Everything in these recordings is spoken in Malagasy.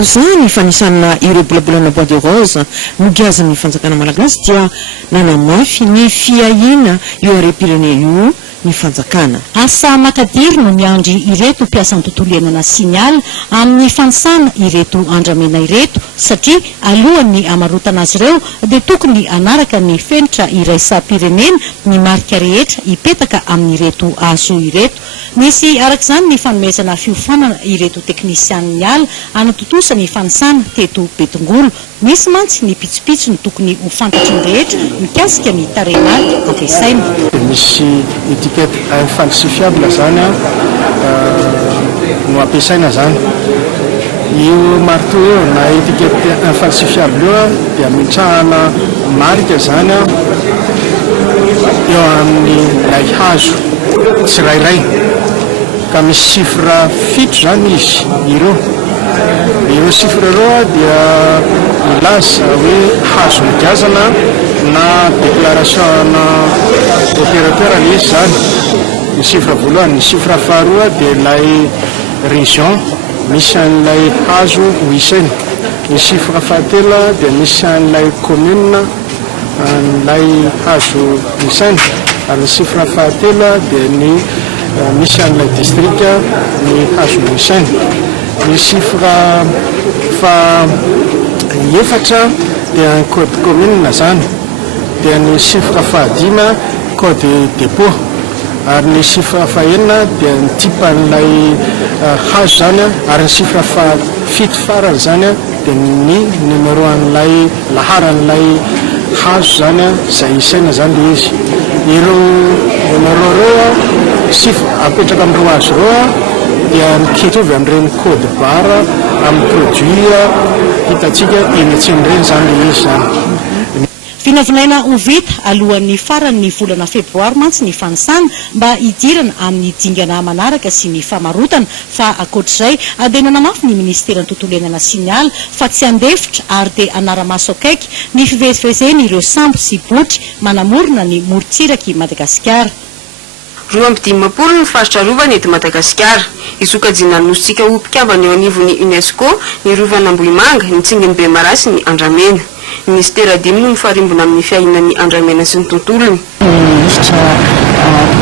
koa izany fanisanana ireo bolabolana bois de rose nogazan'ny fanjakana malagasy dia nanamafy ny fiahina io arem-pirenena io ny fanjakana. Asa makadiry no miandry ireto mpiasan'ny tontolo iainana siniala amin'ny fanisana ireto andramena ireto satria alohan'ny amarotana azy ireo dia tokony anaraka ny fenitra iraisam-pirenena ny marika rehetra ipetaka amin'ireto azo ireto. Misy arak'izany ny fanomezana fiofanana ireto teknisian'ny ala anatotosa ny fanisana teto Betongolo. Misy mantsy ny pitsopitso no tokony ho fantatry ny rehetra mikasika ny tarehimarika ampiasaina. Misy étiquette infalsifiable zany no ampiasaina zany. Io marteau io na étiquette infalsifiable io dia mitrahana marika zany eo amin'ny lay hazo tsirairay ka misy chiffre fito zany izy ireo chiffre ireo dia milaza hoe hazo migazana na déclaration na opérateur le izy zany. Ny chiffre voalohany, ny chiffre faharoa dia ilay région misy an'ilay hazo ho isaina. Ny chiffre fahatelo dia misy an'ilay commune an'ilay hazo ho isaina. Ary ny chiffre fahatelo dia ny misy an'ilay district ny hazo ho isaina. Ny chiffre fahaefatra dia ny code commune zany. Dia ny chiffre fahadimy code dépôt. Ary ny chiffre fahaenina dia ny type an'ilay hazo zany ary ny chiffre fahafito farany zany dia ny numéro an'ilay laharan'ilay hazo zany izay isaina zany le izy. Ireo numéro ireo chiffre apetraka amin'ireo hazo ireo dia mitovy amin'ireny code barre amin'ny produit hitatsika eny antsinireny zany le izy zany. Finavinaina ho vita alohan'ny faran'ny volana febroary mantsy ny fanisana mba hidirana amin'ny dingana manaraka sy ny famarotana fa akoatr'izay dia nanamafy ny ministeran'ny tontolo iainana siniala fa tsy andefitra ary dia anara-maso akaiky ny fivezivezeny ireo sambo sy botry manamorona ny morontsiraky Madagasikara. 20 ny faritra rovana eto Madagasikara. Isokajina nosika ho mpikambana eo anivon'ny UNESCO ny rovana Ambohimanga ny Tsingin'ny Bemarasy ny Andramena. Ministera dimy no mifarimbona amin'ny fiainan'ny Andramena sy ny tontolony. Ministra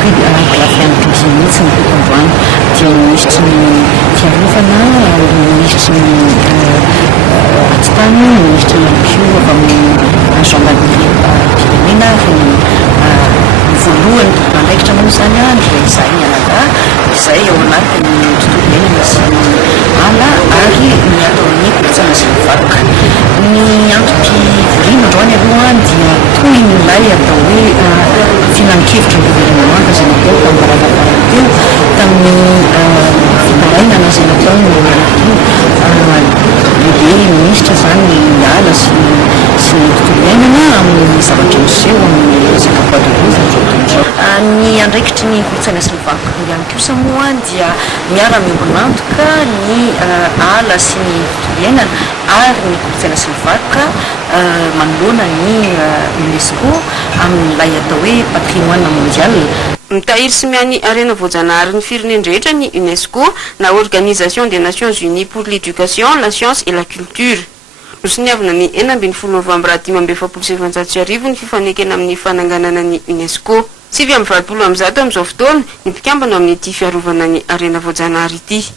fianakavy mihitsy ny tontoloany dia ministra ny fiarovana, ministra ny atitany, ministra ihany koa avy amin'ny gendarmerie pirenena voalohany andraikitra moa zany andro izay mianaka izay ao anatin'ny tontolo iainana sy ny ala ary ny ataon'ny kolontsaina sy ny vakoka. Ny antom-pivoriana androany aloha dia toy nylay atao hoe finan-kevitra ny gouvernement izay natao tambaravavarana teo tamin'ny fitarainana izay natao ny lehibe ministra zany ny ala sy ny tontolo iainana amin'ny zavatra miseho amin'ny resaka bois de rose. Ny andraikitry ny kolontsaina sy ny vakoka ihany kosa moa dia miara-miombonantoka ny ala sy ny tontolo iainana ary ny kolontsaina sy ny vakoka manoloana ny UNESCO amin'ilay atao hoe patrimoine mondial. Mitahiry sy miany arena voajanahary ny firenena rehetra ny UNESCO na Organisation des Nations Unies pour l'éducation, la science et la culture. Nosoniavina ny 16 novambra 2017 ny fifanekena amin'ny fananganana ny UNESCO. 7 amin'izao amin'izao fotoana ny mpikambana amin'ny ity fiarovana ny arena voajanahary ity.